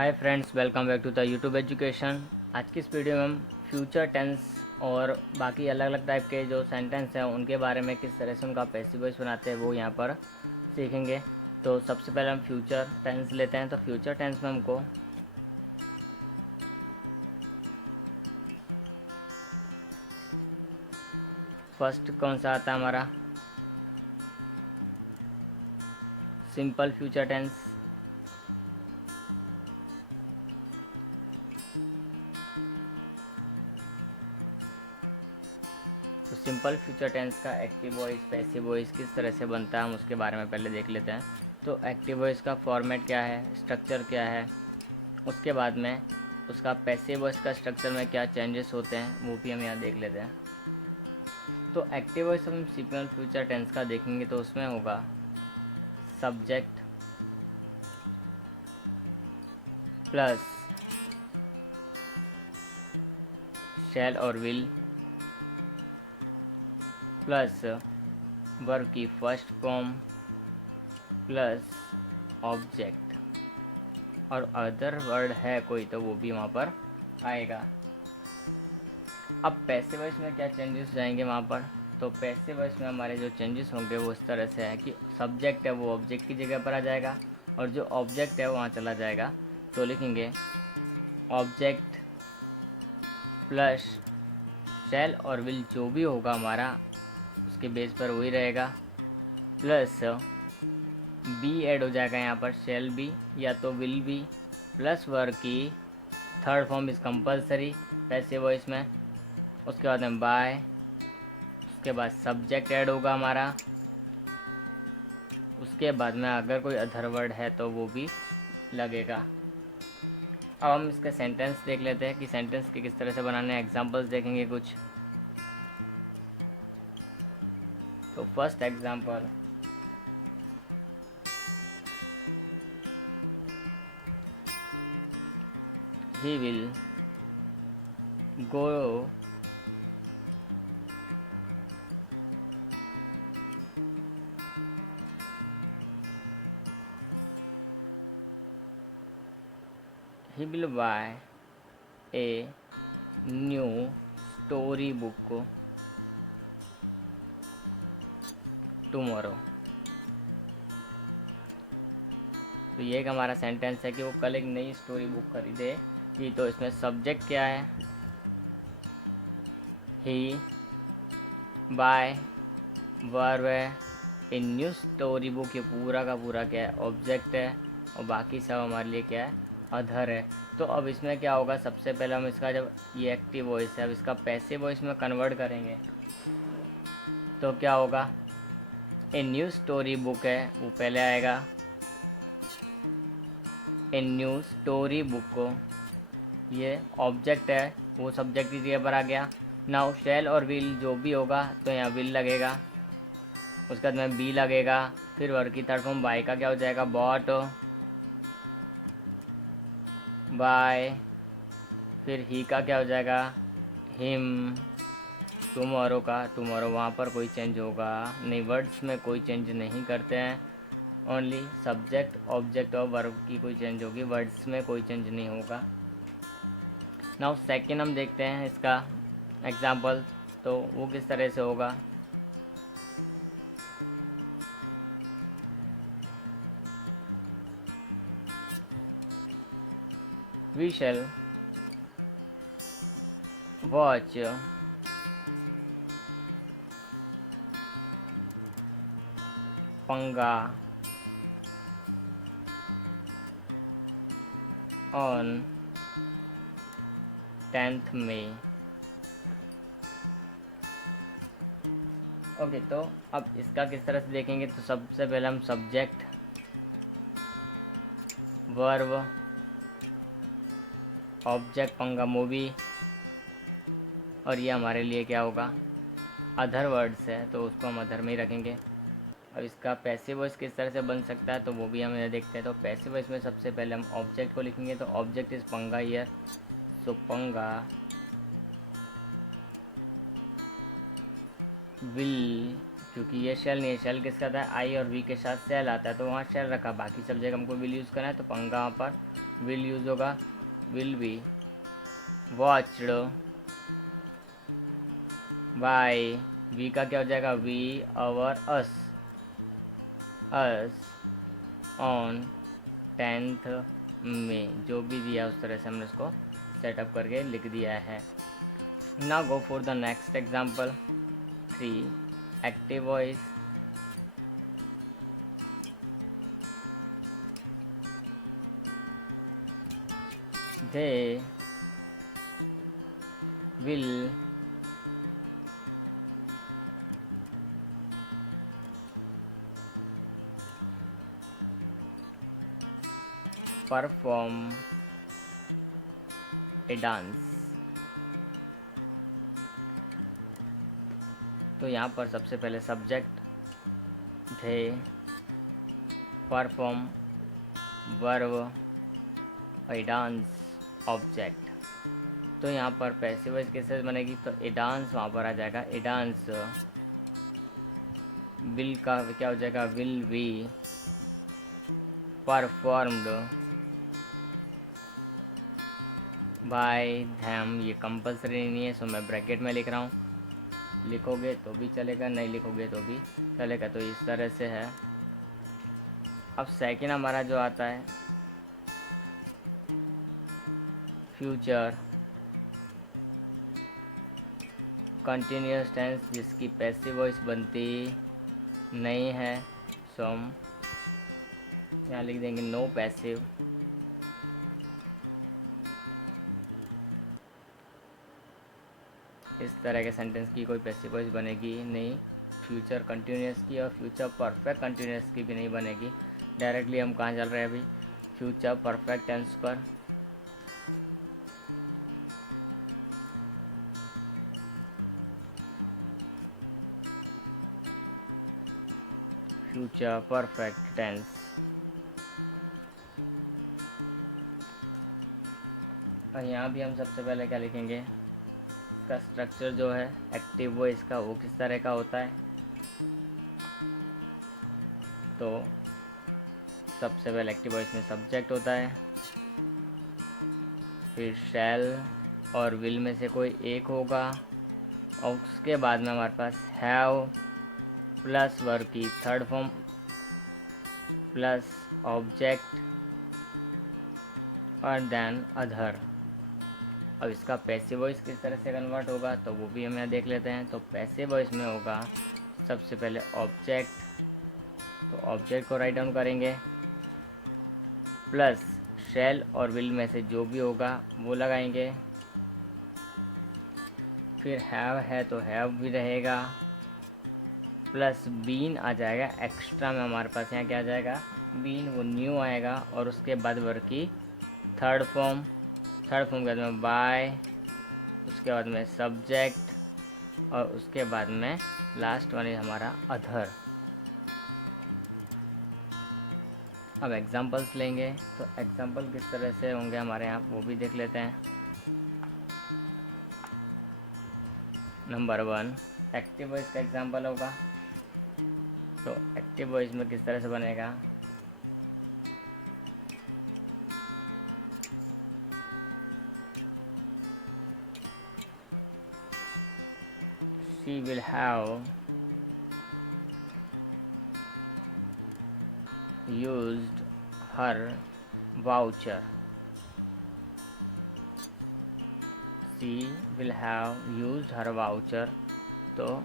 Hi friends, welcome back to the YouTube education. आज की इस वीडियो में हम फ्यूचर टेंस और बाकी अलग अलग टाइप के जो सेंटेंस हैं उनके बारे में किस तरह से उनका पैसिव वॉइस बनाते हैं वो यहाँ पर सीखेंगे। तो सबसे पहले हम फ्यूचर टेंस लेते हैं। तो फ्यूचर टेंस में हमको फर्स्ट कौन सा आता है हमारा, सिंपल फ्यूचर टेंस। तो सिंपल फ्यूचर टेंस का एक्टिव वॉइस पैसिव वॉइस किस तरह से बनता है हम उसके बारे में पहले देख लेते हैं। तो एक्टिव वॉइस का फॉर्मेट क्या है, स्ट्रक्चर क्या है, उसके बाद में उसका पैसिव वॉइस का स्ट्रक्चर में क्या चेंजेस होते हैं वो भी हम यहाँ देख लेते हैं। तो एक्टिव वॉइस हम सिंपल फ्यूचर टेंस का देखेंगे तो उसमें होगा सब्जेक्ट प्लस शैल और विल प्लस वर्ब की फर्स्ट फॉर्म प्लस ऑब्जेक्ट, और अदर वर्ड है कोई तो वो भी वहाँ पर आएगा। अब पैसिव वॉइस में क्या चेंजेस जाएंगे वहाँ पर, तो पैसिव वॉइस में हमारे जो चेंजेस होंगे वो इस तरह से है कि सब्जेक्ट है वो ऑब्जेक्ट की जगह पर आ जाएगा और जो ऑब्जेक्ट है वहाँ चला जाएगा। तो लिखेंगे ऑब्जेक्ट प्लस शैल और विल, जो भी होगा हमारा उसके बेस पर वही रहेगा, प्लस बी ऐड हो जाएगा यहाँ पर, शैल बी या तो विल बी, प्लस वर्ब की third form is compulsory passive voice में। उसके बाद में बाय, उसके बाद सब्जेक्ट ऐड होगा हमारा, उसके बाद में अगर कोई अदर वर्ड है तो वो भी लगेगा। अब हम इसका सेंटेंस देख लेते हैं कि सेंटेंस के किस तरह से बनाने हैं। एग्जांपल्स देखेंगे कुछ। तो first example, he will go he will buy a new story book tomorrow। तो ये एक हमारा सेंटेंस है कि वो कल एक नई स्टोरी बुक खरीदेगी। तो इसमें सब्जेक्ट क्या है, ही, बाय, वर्ब है, ए न्यू स्टोरी बुक, ये पूरा का पूरा क्या है, ऑब्जेक्ट है, और बाकी सब हमारे लिए क्या है, अधर है। तो अब इसमें क्या होगा, सबसे पहले हम इसका जब ये एक्टिव वॉइस है अब इसका पैसिव वॉइस में कन्वर्ट करेंगे तो क्या होगा, ए न्यू स्टोरी बुक है वो पहले आएगा, ए न्यू स्टोरी बुक को ये ऑब्जेक्ट है वो सब्जेक्ट की जगह पर आ गया। नाउ शैल और विल जो भी होगा तो यहाँ विल लगेगा, उसके बाद में बी लगेगा, फिर वर्ब की थर्ड फॉर्म बाय का क्या हो जाएगा, बॉट बाय, फिर ही का क्या हो जाएगा, हिम, टुमारो का टुमारो, वहाँ पर कोई चेंज होगा नहीं, वर्ड्स में कोई चेंज नहीं करते हैं, ओनली सब्जेक्ट ऑब्जेक्ट और वर्ब की कोई चेंज होगी, वर्ड्स में कोई चेंज नहीं होगा। नाउ सेकेंड हम देखते हैं इसका एग्जाम्पल, तो वो किस तरह से होगा। वी शैल वॉच पंगा ऑन 10th मई। ओके, तो अब इसका किस तरह से देखेंगे। तो सबसे पहले हम सब्जेक्ट, वर्ब, ऑब्जेक्ट पंगा मूवी, और ये हमारे लिए क्या होगा, अदर वर्ड्स है तो उसको हम अदर में ही रखेंगे। अब इसका पैसिव वॉइस किस तरह से बन सकता है तो वो भी हम देखते हैं। तो पैसिव वॉइस में सबसे पहले हम ऑब्जेक्ट को लिखेंगे, तो ऑब्जेक्ट इज पंगा हियर, सो पंगा विल, क्योंकि ये शेल नहीं है, शेल किसका था, आई और वी के साथ शेल आता है तो वहाँ शेल रखा, बाकी सब जगह हमको विल यूज़ करना है तो पंगा वहाँ पर विल यूज़ होगा। Will be watched by, V का क्या हो जाएगा, we our us on 10th में, जो भी दिया उस तरह से हमने उसको सेटअप करके लिख दिया है। Now go for the next example 3, active voice. They will perform a dance। तो यहाँ पर सबसे पहले सब्जेक्ट थे, परफॉर्म वर्ब, ए डांस ऑब्जेक्ट। तो यहाँ पर पैसिव वॉइस कैसे बनेगी, तो ए डांस वहाँ पर आ जाएगा, ए डांस विल का क्या हो जाएगा, विल बी परफॉर्म्ड बाय धैम। ये कंपलसरी नहीं है, सो मैं ब्रैकेट में लिख रहा हूँ, लिखोगे तो भी चलेगा, नहीं लिखोगे तो भी चलेगा। तो इस तरह से है। अब सेकंड हमारा जो आता है फ्यूचर कंटिन्यूस टेंस, जिसकी पैसिव वॉइस बनती नहीं है, सो हम यहाँ लिख देंगे नो पैसिव। इस तरह के सेंटेंस की कोई पैसिव वॉइस बनेगी नहीं, फ्यूचर कंटिन्यूस की और फ्यूचर परफेक्ट कंटिन्यूस की भी नहीं बनेगी। डायरेक्टली हम कहाँ चल रहे हैं अभी, फ्यूचर परफेक्ट टेंस पर। Future perfect tense. और यहाँ भी हम सबसे पहले क्या लिखेंगे, इसका स्ट्रक्चर जो है एक्टिव वॉइस का वो किस तरह का होता है। तो सबसे पहले एक्टिव वॉइस में सब्जेक्ट होता है, फिर शैल और विल में से कोई एक होगा, और उसके बाद में हमारे पास हैव प्लस वर्ब की थर्ड फॉर्म प्लस ऑब्जेक्ट और देन अदर। अब इसका पैसिव वॉइस किस तरह से कन्वर्ट होगा तो वो भी हम यहाँ देख लेते हैं। तो पैसिव वॉइस में होगा सबसे पहले ऑब्जेक्ट, तो ऑब्जेक्ट को राइट डाउन करेंगे, प्लस शैल और विल में से जो भी होगा वो लगाएंगे, फिर हैव है तो हैव भी रहेगा, प्लस बीन आ जाएगा एक्स्ट्रा में, हमारे पास यहाँ क्या आ जाएगा, बीन, वो न्यू आएगा, और उसके बाद वर्ब की थर्ड फॉर्म के बाद में बाय, उसके बाद में सब्जेक्ट, और उसके बाद में लास्ट वन हमारा अदर। अब एग्जांपल्स लेंगे, तो एग्जांपल किस तरह से होंगे हमारे यहाँ वो भी देख लेते हैं। नंबर 1 एक्टिव वॉइस का एग्जांपल होगा। तो एक्टिव वॉइस में किस तरह से बनेगा, she will have used her voucher। she will have used her voucher, तो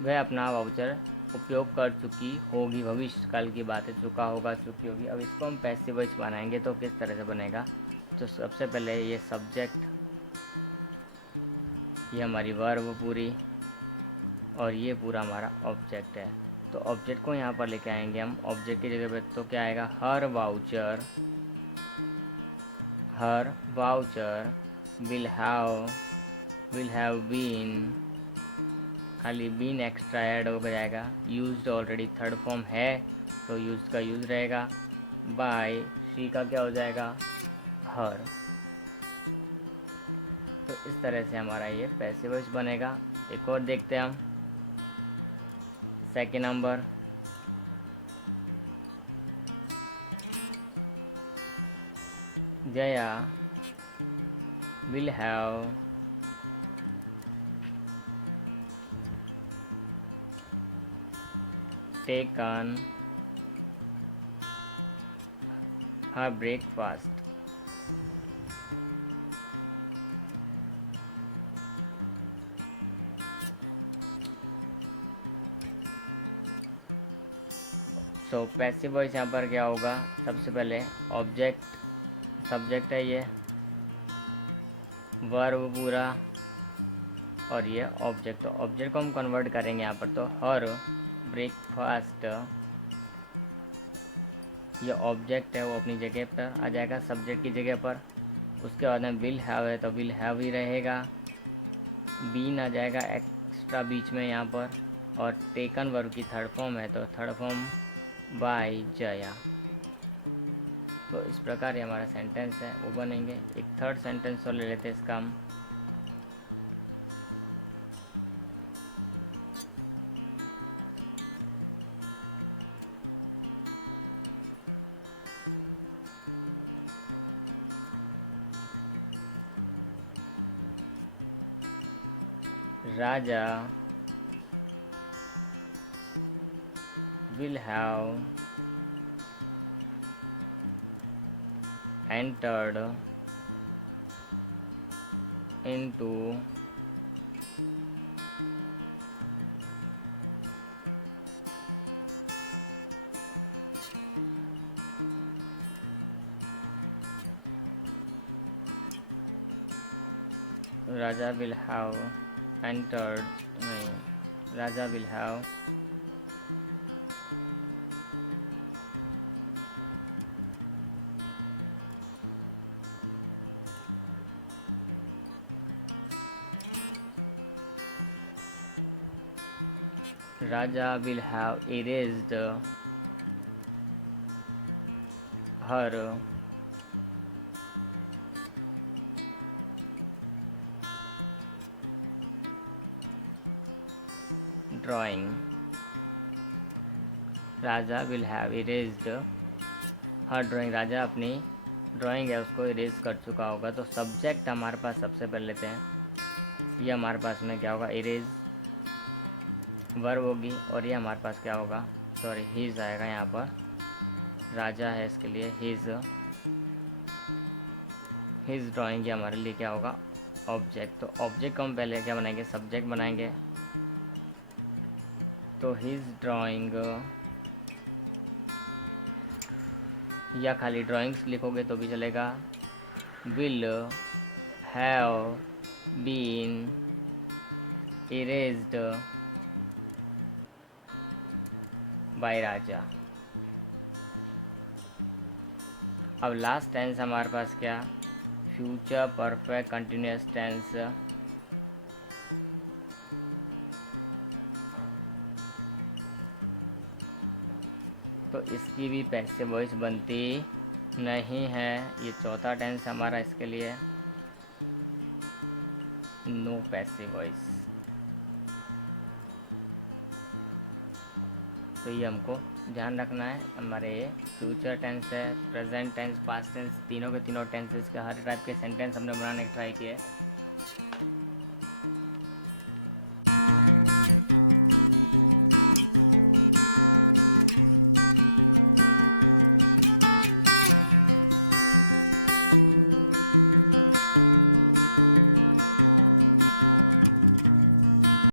वह अपना वाउचर उपयोग कर चुकी होगी, भविष्य काल की बात है, चुका होगा, चुकी होगी। अब इसको हम पैसिव वॉइस बनाएंगे तो किस तरह से बनेगा, तो सबसे पहले ये सब्जेक्ट, ये हमारी वर्ब पूरी, और ये पूरा हमारा ऑब्जेक्ट है। तो ऑब्जेक्ट को यहाँ पर लेके आएंगे हम, ऑब्जेक्ट की जगह पे तो क्या आएगा, हर वाउचर विल हैव बीन, खाली बीन एक्स्ट्रा ऐड हो जाएगा, यूज्ड ऑलरेडी थर्ड फॉर्म है तो यूज का यूज रहेगा, बाय शी का क्या हो जाएगा, हर। तो इस तरह से हमारा ये पैसिव वॉइस बनेगा। एक और देखते हैं हम, second number, Jaya will have taken her breakfast. So passive voice यहाँ पर क्या होगा, सबसे पहले ऑब्जेक्ट, सब्जेक्ट है ये, वर्ब पूरा, और ये ऑब्जेक्ट। तो ऑब्जेक्ट को हम कन्वर्ट करेंगे यहाँ पर, तो हर ब्रेकफास्ट, ये ऑब्जेक्ट है वो अपनी जगह पर आ जाएगा सब्जेक्ट की जगह पर। उसके बाद में विल हैव है तो विल हैव ही रहेगा, बीन आ जाएगा एक्स्ट्रा बीच में यहाँ पर, और टेकन वर्ब की थर्ड फॉर्म है तो थर्ड फॉर्म बाय जया। तो इस प्रकार ये हमारा सेंटेंस है वो बनेंगे। एक थर्ड सेंटेंस और ले लेते हैं इसका हम। राजा will have entered into Raja will have entered, नहीं, Raja will have Raja will have erased her drawing. Raja will have erased her drawing, Raja अपनी ड्राइंग है उसको इरेज कर चुका होगा। तो सब्जेक्ट हमारे पास सबसे पहले लेते हैं, ये हमारे पास में क्या होगा, इरेज वर्ब होगी, और ये हमारे पास क्या होगा, सॉरी हीज आएगा यहाँ पर, राजा है इसके लिए हीज ड्राइंग, ये हमारे लिए क्या होगा, ऑब्जेक्ट। तो ऑब्जेक्ट को हम पहले क्या बनाएंगे, सब्जेक्ट बनाएंगे। तो हीज ड्राइंग, या खाली ड्राइंग्स लिखोगे तो भी चलेगा, will have been erased by Raja. अब लास्ट टेंस हमारे पास क्या, फ्यूचर परफेक्ट कंटिन्यूअस टेंस। तो इसकी भी पैसिव वॉइस बनती नहीं है, ये चौथा टेंस हमारा इसके लिए नो पैसिव वॉइस। तो ये हमको ध्यान रखना है। हमारे फ्यूचर टेंस है, प्रेजेंट टेंस, पास्ट टेंस, तीनों के तीनों टेंसेस के हर टाइप के सेंटेंस हमने बनाने की ट्राई किए।